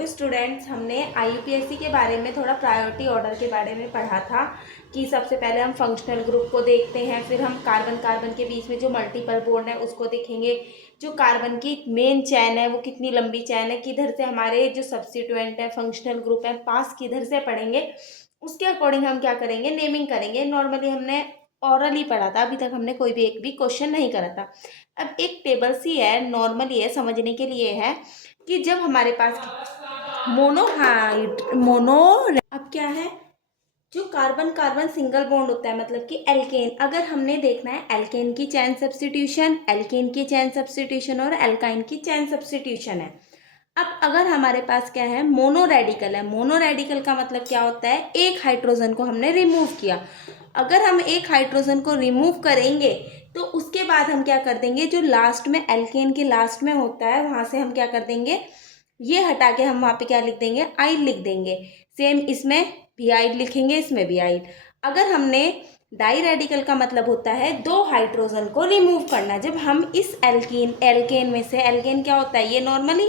Hello students, हमने आईयूपीएससी के बारे में थोड़ा प्रायोरिटी ऑर्डर के बारे में पढ़ा था कि सबसे पहले हम फंक्शनल ग्रुप को देखते हैं, फिर हम कार्बन कार्बन के बीच में जो मल्टीपल बॉन्ड है उसको देखेंगे। जो कार्बन की मेन चैन है वो कितनी लंबी चैन है, किधर से हमारे जो सब्स्टिट्यूएंट है फंक्शनल ग्रुप है पास किधर से पढ़ेंगे, उसके अकॉर्डिंग हम क्या करेंगे, नेमिंग करेंगे। नॉर्मली हमने ऑरल ही पढ़ा था, अभी तक हमने कोई भी एक भी क्वेश्चन नहीं करा था। अब एक टेबल सी है, नॉर्मली है, समझने के लिए है कि जब हमारे पास मोनो अब क्या है, जो कार्बन कार्बन सिंगल बॉन्ड होता है मतलब कि एल्केन, अगर हमने देखना है एल्केन की चैन सब्स्टिट्यूशन, एल्केन की चैन सब्स्टिट्यूशन और एल्काइन की चैन सब्स्टिट्यूशन है। अब अगर हमारे पास क्या है, मोनो रेडिकल है। मोनो रेडिकल का मतलब क्या होता है, एक हाइड्रोजन को हमने रिमूव किया। अगर हम एक हाइड्रोजन को रिमूव करेंगे तो उसके बाद हम क्या कर देंगे, जो लास्ट में एल्केन के लास्ट में होता है वहां से हम क्या कर देंगे, ये हटा के हम वहाँ पे क्या लिख देंगे, आइल लिख देंगे। सेम इसमें भी आइल लिखेंगे, इसमें भी आइल। अगर हमने डाई रेडिकल का मतलब होता है दो हाइड्रोजन को रिमूव करना। जब हम इस एल्केन में से, एल्केन क्या होता है, ये नॉर्मली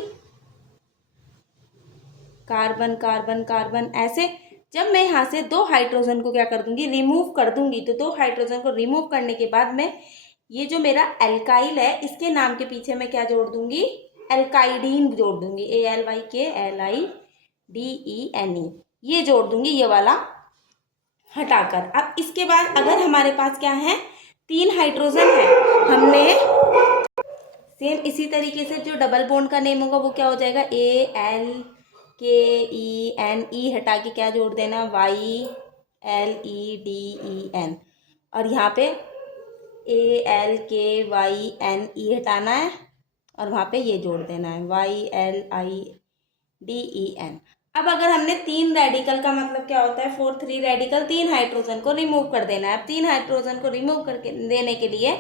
कार्बन कार्बन कार्बन ऐसे, जब मैं यहाँ से दो हाइड्रोजन को क्या कर दूंगी, रिमूव कर दूंगी, तो दो हाइड्रोजन को रिमूव करने के बाद में ये जो मेरा एल्काइल है इसके नाम के पीछे मैं क्या जोड़ दूंगी, एल्काइडीन जोड़ दूंगी, ALYKLIDENE, ये जोड़ दूंगी, ये वाला हटाकर। अब इसके बाद अगर हमारे पास क्या है, तीन हाइड्रोजन है, हमने सेम इसी तरीके से जो डबल बॉन्ड का नेम होगा वो क्या हो जाएगा, ALKENE हटा के क्या जोड़ देना, YLEDEN, और यहाँ पे ALKYNE हटाना है और वहाँ पे ये जोड़ देना है YLIDEN। अब अगर हमने तीन रेडिकल का मतलब क्या होता है, 4 3 रेडिकल, तीन हाइड्रोजन को रिमूव कर देना है। अब तीन हाइड्रोजन को रिमूव करके देने के लिए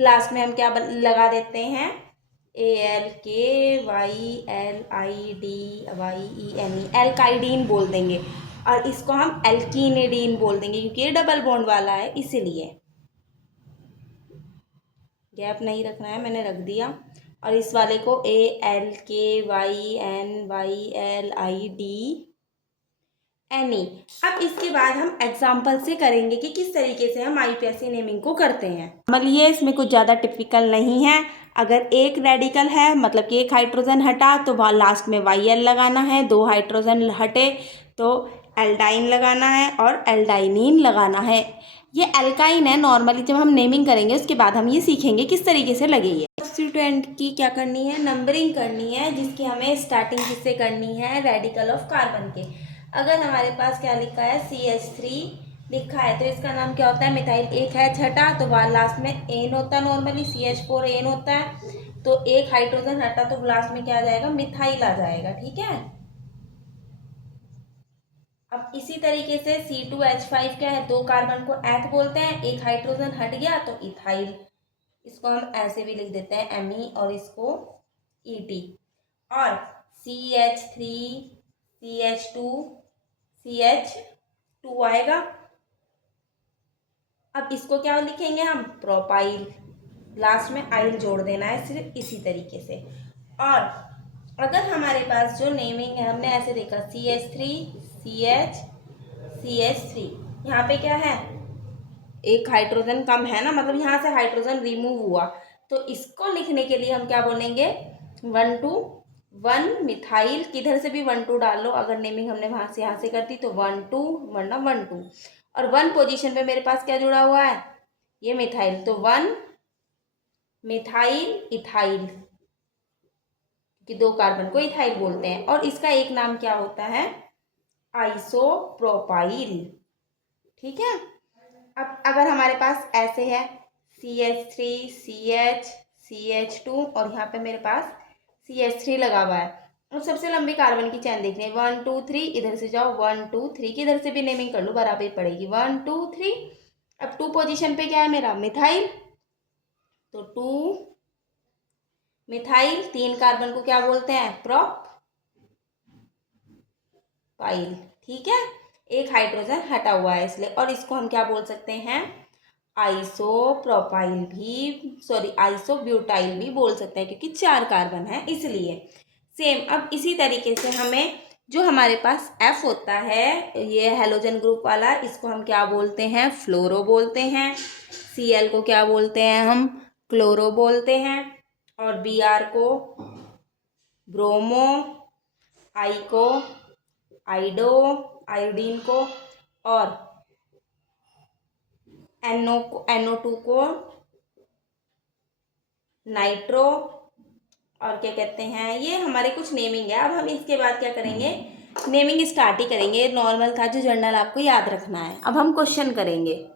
लास्ट में हम क्या लगा देते हैं, ALKYLIDENE, एल्काइडीन बोल देंगे, और इसको हम एल्कीनेडीन बोल देंगे क्योंकि ये डबल बॉन्ड वाला है, इसीलिए गैप नहीं रखना है, मैंने रख दिया। और इस वाले को ALKYNYLIDENE। अब इसके बाद हम एग्जाम्पल से करेंगे कि किस तरीके से हम आईयूपीएससी नेमिंग को करते हैं। ये इसमें कुछ ज़्यादा टिपिकल नहीं है। अगर एक रेडिकल है मतलब कि एक हाइड्रोजन हटा तो वहाँ लास्ट में YL लगाना है, दो हाइड्रोजन हटे तो एल्डाइन लगाना है और एल्डाइनिन लगाना है। ये एल्काइन है। नॉर्मली जब हम नेमिंग करेंगे उसके बाद हम ये सीखेंगे किस तरीके से लगे। ये सब्स्टिट्यूएंट की क्या करनी है, नंबरिंग करनी है, जिसकी हमें स्टार्टिंग किससे करनी है, रेडिकल ऑफ कार्बन के। अगर हमारे पास क्या लिखा है, CH3 लिखा है तो इसका नाम क्या होता है, मिथाइल। एक है छठा तो वहाँ लास्ट में एन होता है, नॉर्मली CH4 एन होता है, तो एक हाइड्रोजन हटा तो लास्ट में क्या आ जाएगा, मिथाइल आ जाएगा। ठीक है। अब इसी तरीके से C2H5 क्या है, दो कार्बन को एथ बोलते हैं, एक हाइड्रोजन हट गया तो इथाइल, इसको हम ऐसे भी लिख देते हैं Me और इसको ET। और CH3 CH2 CH2 आएगा। अब इसको क्या लिखेंगे हम, प्रोपाइल, लास्ट में आइल जोड़ देना है, सिर्फ इसी तरीके से। और अगर हमारे पास जो नेमिंग है हमने ऐसे देखा, CH3 CH3, यहाँ पे क्या है, एक हाइड्रोजन कम है ना, मतलब यहाँ से हाइड्रोजन रिमूव हुआ, तो इसको लिखने के लिए हम क्या बोलेंगे, 1 2 1 मिथाइल, किधर से भी 1 2 डाल लो, अगर नेमिंग हमने वहां से यहाँ से कर दी तो 1 2 वरना 1 2, और 1 पोजीशन पे मेरे पास क्या जुड़ा हुआ है, ये मिथाइल, तो 1 मिथाइल इथाइल, कि दो कार्बन को इथाइल बोलते हैं। और इसका एक नाम क्या होता है, आइसोप्रोपाइल। ठीक है। अब अगर हमारे पास ऐसे है CH3 CH2 और यहाँ पे मेरे पास CH3 लगा हुआ है, और सबसे लंबी कार्बन की चैन देखनी है, 1 2 3, इधर से जाओ 1 2 3 की, इधर से भी नेमिंग कर लो बराबर पड़ेगी, 1 2 3। अब 2 पोजीशन पे क्या है मेरा, मिथाइल, तो 2 मिथाइल, तीन कार्बन को क्या बोलते हैं, प्रोपाइल। ठीक है। एक हाइड्रोजन हटा हुआ है इसलिए, और इसको हम क्या बोल सकते हैं, आइसोप्रोपाइल भी, सॉरी आइसोब्यूटाइल भी बोल सकते हैं क्योंकि 4 कार्बन है इसलिए। सेम अब इसी तरीके से हमें जो हमारे पास F होता है, ये हैलोजन ग्रुप वाला, इसको हम क्या बोलते हैं? फ्लोरो बोलते हैं। Cl को क्या बोलते हैं हम? क्लोरो बोलते हैं। और Br को ब्रोमो, I को आइडो, आयोडीन को, और NO2 को नाइट्रो, और क्या कहते हैं, ये हमारे कुछ नेमिंग है। अब हम इसके बाद क्या करेंगे? नेमिंग स्टार्ट ही करेंगे। नॉर्मल था जो जर्नल आपको याद रखना है। अब हम क्वेश्चन करेंगे।